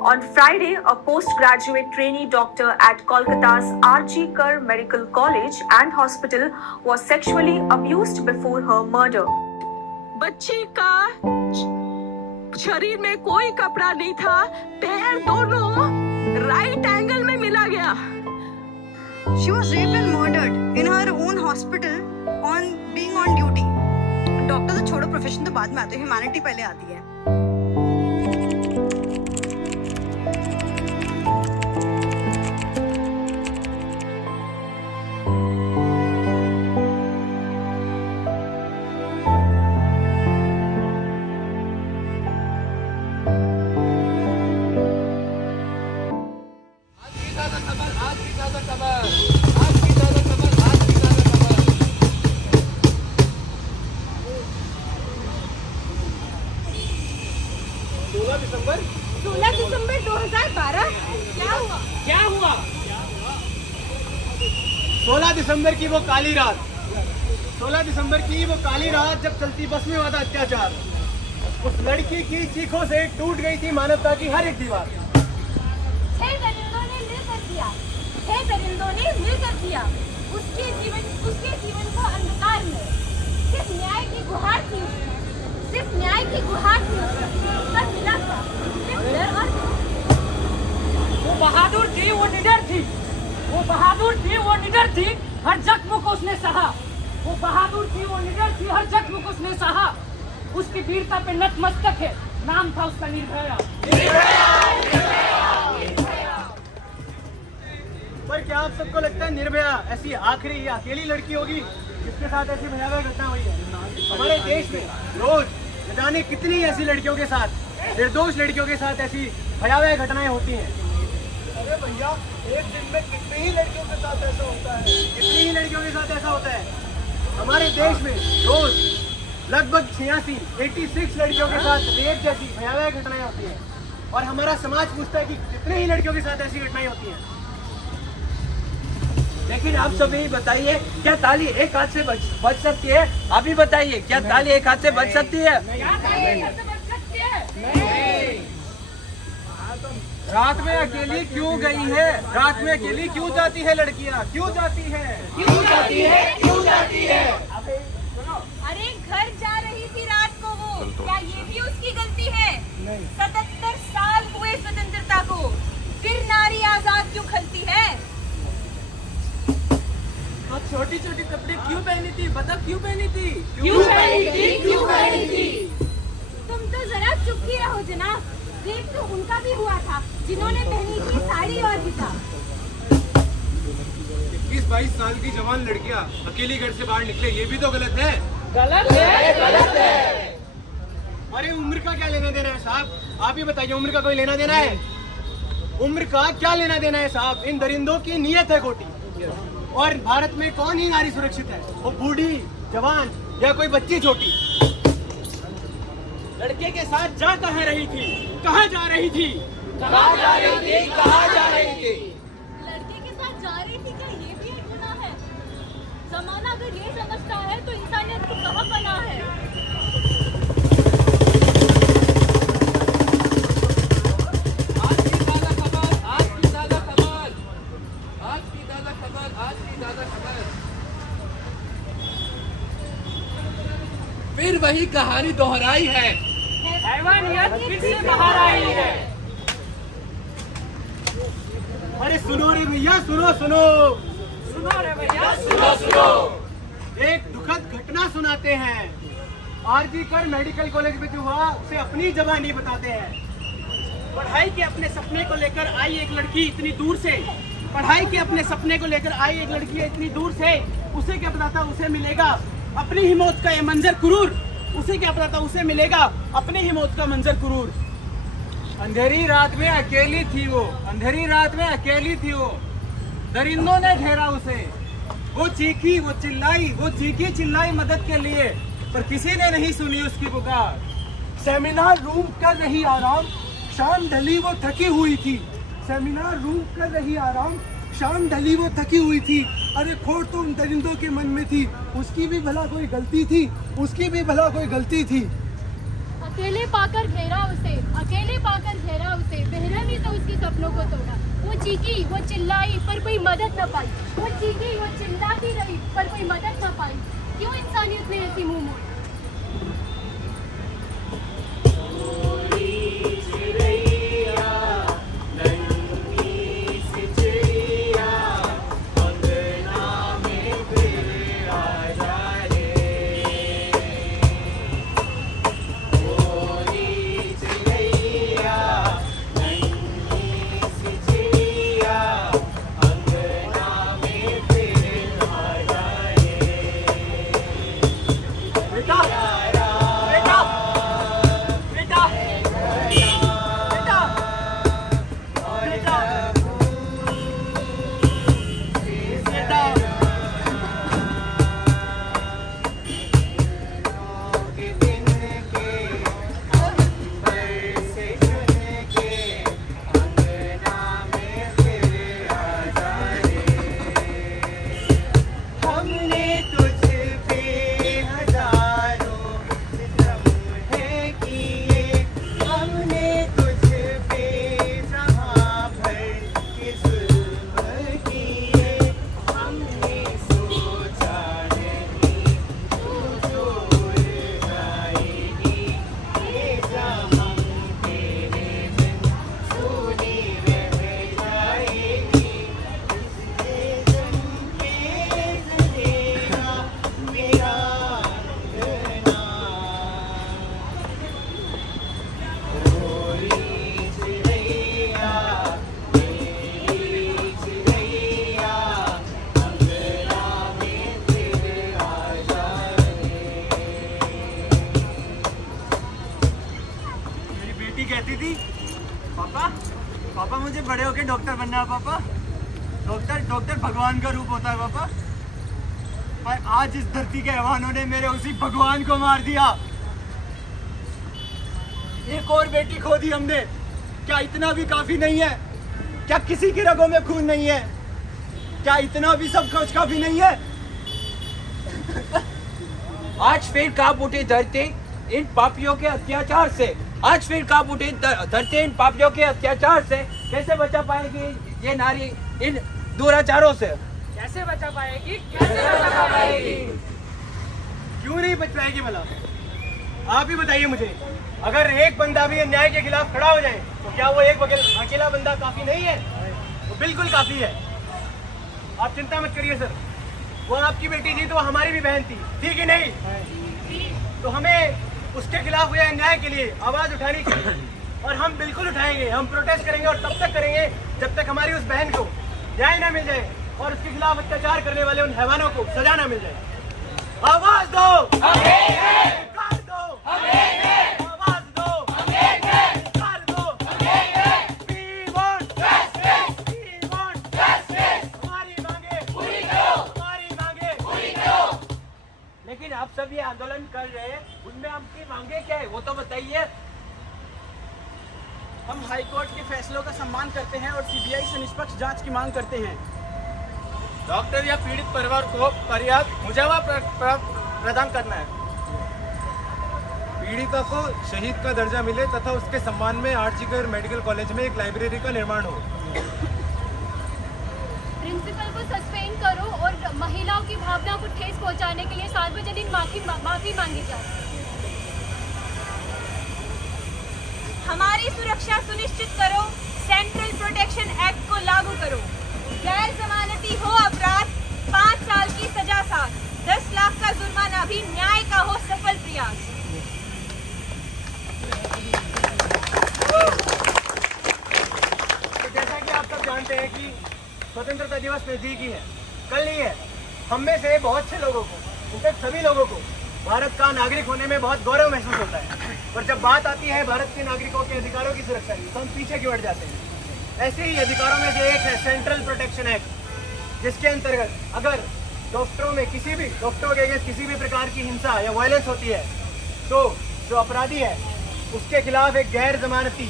On Friday, a postgraduate trainee doctor at Kolkata's R.G. Kar Medical College and Hospital was sexually abused before her murder. बच्ची का शरीर में कोई कपड़ा नहीं था, पैर दोनों राइट एंगल में मिला गया। She was raped and murdered in her own hospital on being on duty. Doctor तो छोड़ो, प्रोफेशन तो बाद में आते हैं, ह्यूमैनिटी पहले आती है। सोलह दिसंबर 2012 क्या हुआ? 16 दिसंबर की वो काली रात, 16 दिसंबर की वो काली रात जब चलती बस में हुआ था अत्याचार। उस लड़की की चीखों से टूट गई थी मानवता की हर एक दीवार। 6 दरिंदों ने मिलकर किया, 6 दरिंदों ने मिलकर किया उसके जीवन को अंधकार में। सिर्फ न्याय की गुहार थी, सिर्फ न्याय की गुहार थी, पर मिला था सिर्फ डर और वो बहादुर थी, वो निडर थी, वो बहादुर थी, वो निडर थी, हर जख्म को उसने सहा। वो बहादुर थी, वो निडर थी, हर जख्म को उसने सहा। उसकी वीरता पे नतमस्तक है, नाम था उसका निर्भया। पर क्या आप सबको लगता है निर्भया ऐसी आखिरी या अकेली लड़की होगी जिसके साथ ऐसी भयावह घटना हुई है? हमारे देश में रोज न जाने कितनी ऐसी लड़कियों के साथ, निर्दोष लड़कियों के साथ ऐसी भयावह घटनाएं होती हैं। अरे भैया, एक दिन में कितनी ही लड़कियों के साथ ऐसा होता है, कितनी ही लड़कियों के साथ ऐसा होता है। हमारे देश में रोज लगभग 86 लड़कियों के साथ रेप जैसी भयावह घटनाएं होती हैं, और हमारा समाज पूछता है कि कितने ही लड़कियों के साथ ऐसी घटनाएं होती हैं। लेकिन आप सब यही बताइए, क्या ताली एक हाथ से बच सकती है? आप ही बताइए, क्या ताली एक हाथ से बच सकती है? रात में अकेली क्यों गई है? रात में अकेली क्यों जाती है लड़कियां? क्यों जाती है? क्यों जाती है? क्यों जाती है? अरे घर जा रही थी रात को वो, क्या ये भी उसकी गलती है? 77 साल हुए स्वतंत्रता को, फिर नारी आजाद क्यों खलती है? छोटी छोटी कपड़े क्यों पहनी थी? बता, क्यों पहनी थी? क्यों पहनी थी? क्यों पहनी थी? तुम तो जरा चुप ही रहो जनाब। रेप तो उनका भी हुआ था जिन्होंने पहनी थी साड़ी और हिजाब। 21-22 साल की जवान लड़कियां अकेली घर से बाहर निकले, ये भी तो गलत है। गलत है, गलत है। अरे उम्र का क्या लेना देना है साहब? आप ही बताइए, उम्र का कोई लेना देना है? उम्र का क्या लेना देना है साहब? इन दरिंदों की नीयत है खोटी। और भारत में कौन ही नारी सुरक्षित है? वो बूढ़ी, जवान या कोई बच्ची छोटी। लड़के के साथ जा कहाँ रही थी? कहाँ जा रही थी? कहाँ जा रही थी? कहाँ जा रही थी? लड़के के साथ जा रही थी, क्या ये भी एक गुनाह है? जमाना अगर ये समझता है तो इंसानियत को कहाँ पनाह है? फिर वही कहानी दोहराई है, हैवानियत फिर से बाहर आई है। अरे सुनो रे भैया, सुनो सुनो सुनो रे भैया, सुनो सुनो, एक दुखद घटना सुनाते हैं। आरजी कर मेडिकल कॉलेज में जो हुआ उसे अपनी जबानी बताते हैं। पढ़ाई के अपने सपने को लेकर आई एक लड़की इतनी दूर से, पढ़ाई के अपने सपने को लेकर आई एक लड़की इतनी दूर से, उसे क्या पता था उसे मिलेगा अपनी ही मौत का ये मंजर कुरूर। उसे क्या पता था उसे मिलेगा अपनी ही मौत का मंजर कुरूर। अंधेरी रात में अकेली थी वो, अंधेरी रात में अकेली थी वो, दरिंदों ने घेरा उसे। वो चीखी, वो चिल्लाई, वो चीखी चिल्लाई मदद के लिए, पर किसी ने नहीं सुनी उसकी पुकार। सेमिनार रूम कर रही आराम, शाम ढली वो थकी हुई थी। सेमिनार रूम कर रही आराम, शाम ढली वो थकी हुई थी। अरे खोट तो उन दरिंदों के मन में थी, उसकी भी भला कोई गलती थी, उसकी भी भला कोई गलती थी। अकेले पाकर घेरा उसे, अकेले पाकर घेरा उसे, बेरहमी चीखी, वो चिल्लाई, पर कोई मदद न पाई। वो चीखी, वो चिल्लाती रही, पर कोई मदद न पाई। क्यों इंसानियत ने ऐसी मुंह मोड़ी? कहती थी पापा पापा मुझे बड़े होके डॉक्टर बनना है पापा। डॉक्टर भगवान का रूप होता है पापा। पर आज इस धरती के हैवानों ने मेरे उसी भगवान को मार दिया। एक और बेटी खो दी हमने। क्या इतना भी काफी नहीं है? क्या किसी की रगों में खून नहीं है? क्या इतना भी सब कुछ काफी नहीं है? आज फिर कांप उठी धरती इन पापियों के अत्याचार से। आज फिर कांप उठी धरती इन पापियों के अत्याचार से। कैसे बचा पाएगी ये नारी इन दुराचारों से? कैसे बचा पाएगी? कैसे बचा पाएगी? क्यों नहीं बच पाएगी भला? आप ही बताइए मुझे। अगर एक बंदा भी अन्याय के खिलाफ खड़ा हो जाए तो क्या वो एक अकेला बंदा काफी नहीं है? वो बिल्कुल काफी है। आप चिंता मत करिए सर। वो आपकी बेटी थी तो हमारी भी बहन थी कि नहीं? तो हमें उसके खिलाफ हुए अन्याय के लिए आवाज उठानी चाहिए और हम बिल्कुल उठाएंगे। हम प्रोटेस्ट करेंगे और तब तक करेंगे जब तक हमारी उस बहन को न्याय ना मिल जाए और उसके खिलाफ अत्याचार करने वाले उन हैवानों को सजा ना मिल जाए। आवाज दो, पुकार दो, आवाज दो, पुकार दो। We want justice, we want justice। हमारी मांगे पूरी करो, हमारी मांगे पूरी करो। लेकिन आप सब ये आंदोलन कर रहे हैं, उनमें आपकी मांगे क्या है वो तो बताइए। हम हाई कोर्ट के फैसलों का सम्मान करते हैं और सीबीआई से निष्पक्ष जांच की मांग करते हैं। डॉक्टर या पीड़ित परिवार को पर्याप्त मुआवजा प्रदान करना है। पीड़िता को शहीद का दर्जा मिले तथा उसके सम्मान में आरजीकर मेडिकल कॉलेज में एक लाइब्रेरी का निर्माण हो। प्रिंसिपल को सस्पेंड करो और महिलाओं की भावना को ठेस पहुंचाने के लिए सार्वजनिक माफी मांगी जाए। हमारी सुरक्षा सुनिश्चित करो। सेंट्रल प्रोटेक्शन एक्ट को लागू करो। गैर जमानती हो अपराध 5 साल की सजा साथ 10 लाख का जुर्माना भी न्याय का हो सफल प्रयास। तो जैसा कि आप सब जानते हैं कि स्वतंत्रता दिवस नजदीकी है, कल नहीं है। हम में से बहुत से लोगों को, इनफैक्ट सभी लोगों को भारत का नागरिक होने में बहुत गौरव महसूस होता है। पर जब बात आती है भारत के नागरिकों के अधिकारों की सुरक्षा की तो हम पीछे क्यों हट जाते हैं। ऐसे ही अधिकारों में से एक है सेंट्रल प्रोटेक्शन एक्ट, जिसके अंतर्गत अगर डॉक्टरों में डॉक्टरों के अगेंस्ट किसी भी प्रकार की हिंसा या वायलेंस होती है तो जो अपराधी है उसके खिलाफ एक गैर जमानती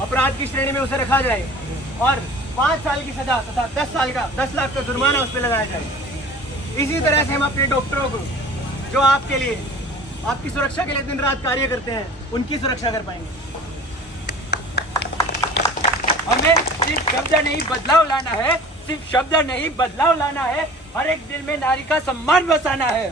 अपराध की श्रेणी में उसे रखा जाए और 5 साल की सजा तथा 10 लाख का जुर्माना उस पर लगाया जाए। इसी तरह से हम अपने डॉक्टरों को जो आपके लिए, आपकी सुरक्षा के लिए दिन रात कार्य करते हैं, उनकी सुरक्षा कर पाएंगे। हमें सिर्फ शब्द नहीं बदलाव लाना है, सिर्फ शब्द नहीं बदलाव लाना है, हर एक दिल में नारी का सम्मान बसाना है।